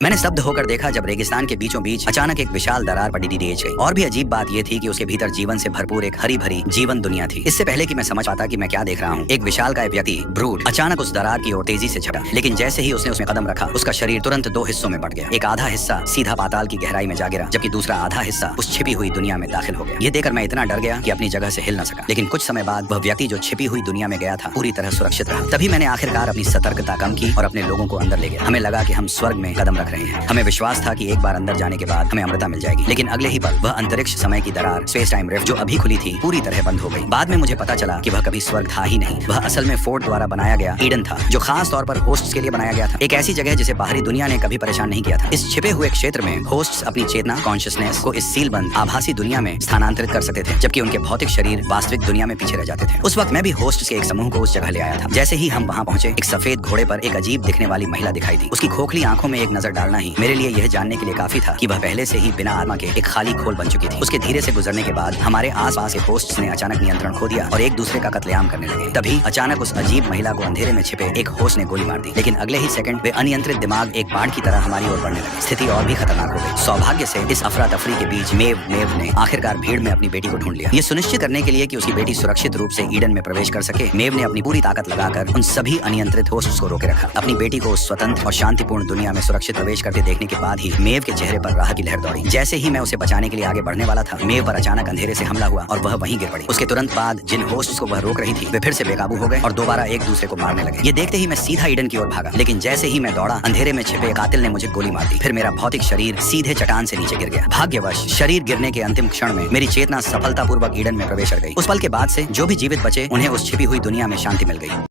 मैंने स्तब्ध होकर देखा जब रेगिस्तान के बीचों बीच अचानक एक विशाल दरार पड़ी दी गई। और भी अजीब बात यह थी कि उसके भीतर जीवन से भरपूर एक हरी भरी जीवन दुनिया थी। इससे पहले कि मैं समझ पाता कि मैं क्या देख रहा हूँ, एक विशालकाय व्यक्ति ब्रूट अचानक उस दरार की ओर तेजी से झपटा। लेकिन जैसे ही उसने उसमें कदम रखा, उसका शरीर तुरंत दो हिस्सों में बट गया। एक आधा हिस्सा सीधा पाताल की गहराई में जा गिरा, जबकि दूसरा आधा हिस्सा उस छिपी हुई दुनिया में दाखिल हो गया। ये देखकर मैं इतना डर गया कि अपनी जगह से हिल न सका। लेकिन कुछ समय बाद वह व्यक्ति जो छिपी हुई दुनिया में गया था पूरी तरह सुरक्षित रहा। तभी मैंने आखिरकार अपनी सतर्कता कम की और अपने लोगों को अंदर ले गया। हमें लगा कि हम स्वर्ग में कदम रख रहे हैं। हमें विश्वास था कि एक बार अंदर जाने के बाद हमें अमृता मिल जाएगी। लेकिन अगले ही पल वह अंतरिक्ष समय की दरार, स्पेस टाइम रिफ्ट जो अभी खुली थी, पूरी तरह बंद हो गई। बाद में मुझे पता चला कि वह कभी स्वर्ग था ही नहीं। वह असल में फोर्ड द्वारा बनाया गया ईडन था, जो खास तौर पर होस्ट्स के लिए बनाया गया था। एक ऐसी जगह जिसे बाहरी दुनिया ने कभी परेशान नहीं किया था। इस छिपे हुए क्षेत्र में होस्ट्स अपनी चेतना, कॉन्शियसनेस को इस सील बंद आभासी दुनिया में स्थानांतरित कर सकते थे, जबकि उनके भौतिक शरीर वास्तविक दुनिया में पीछे रह जाते थे। उस वक्त मैं भी होस्ट्स के एक समूह को उस जगह ले आया था। जैसे ही हम वहां पहुंचे, एक सफेद घोड़े पर एक अजीब दिखने वाली महिला दिखाई दी। उसकी खोखली आंखों में एक नजर डालना ही मेरे लिए यह जानने के लिए काफी था कि वह पहले से ही बिना आत्मा के एक खाली खोल बन चुकी थी। उसके धीरे से गुजरने के बाद हमारे आसपास के होस्ट्स ने अचानक नियंत्रण खो दिया और एक दूसरे का कत्लेआम करने लगे। तभी अचानक उस अजीब महिला को अंधेरे में छिपे एक होस्ट ने गोली मार दी। लेकिन अगले ही सेकंड वे अनियंत्रित दिमाग एक बाढ़ की तरह हमारी ओर बढ़ने लगे। स्थिति और भी खतरनाक हो गई। सौभाग्य से इस अफरा तफरी के बीच मेव ने आखिरकार भीड़ में अपनी बेटी को ढूंढ लिया। ये सुनिश्चित करने के लिए कि उसकी बेटी सुरक्षित रूप से ईडन में प्रवेश कर सके, मेव ने अपनी पूरी ताकत लगाकर उन सभी अनियंत्रित होस्ट्स को रोके रखा। अपनी बेटी को उस स्वतंत्र और शांतिपूर्ण दुनिया में सुरक्षित प्रवेश करते देखने के बाद ही मेव के चेहरे पर राहत की लहर दौड़ी। जैसे ही मैं उसे बचाने के लिए आगे बढ़ने वाला था, मेव पर अचानक अंधेरे से हमला हुआ और वह वहीं गिर पड़ी। उसके तुरंत बाद जिन होस्ट्स को वह रोक रही थी वे फिर से बेकाबू हो गए और दोबारा एक दूसरे को मारने लगे। ये देखते ही मैं सीधा ईडन की ओर भागा। लेकिन जैसे ही मैं दौड़ा, अंधेरे में छिपे कातिल ने मुझे गोली मार दी। फिर मेरा भौतिक शरीर सीधे चट्टान से नीचे गिर गया। भाग्यवश शरीर गिरने के अंतिम क्षण में मेरी चेतना सफलतापूर्वक ईडन में प्रवेश कर गई। उस पल के बाद से जो भी जीवित बचे, उन्हें उस छिपी हुई दुनिया में शांति मिल गई।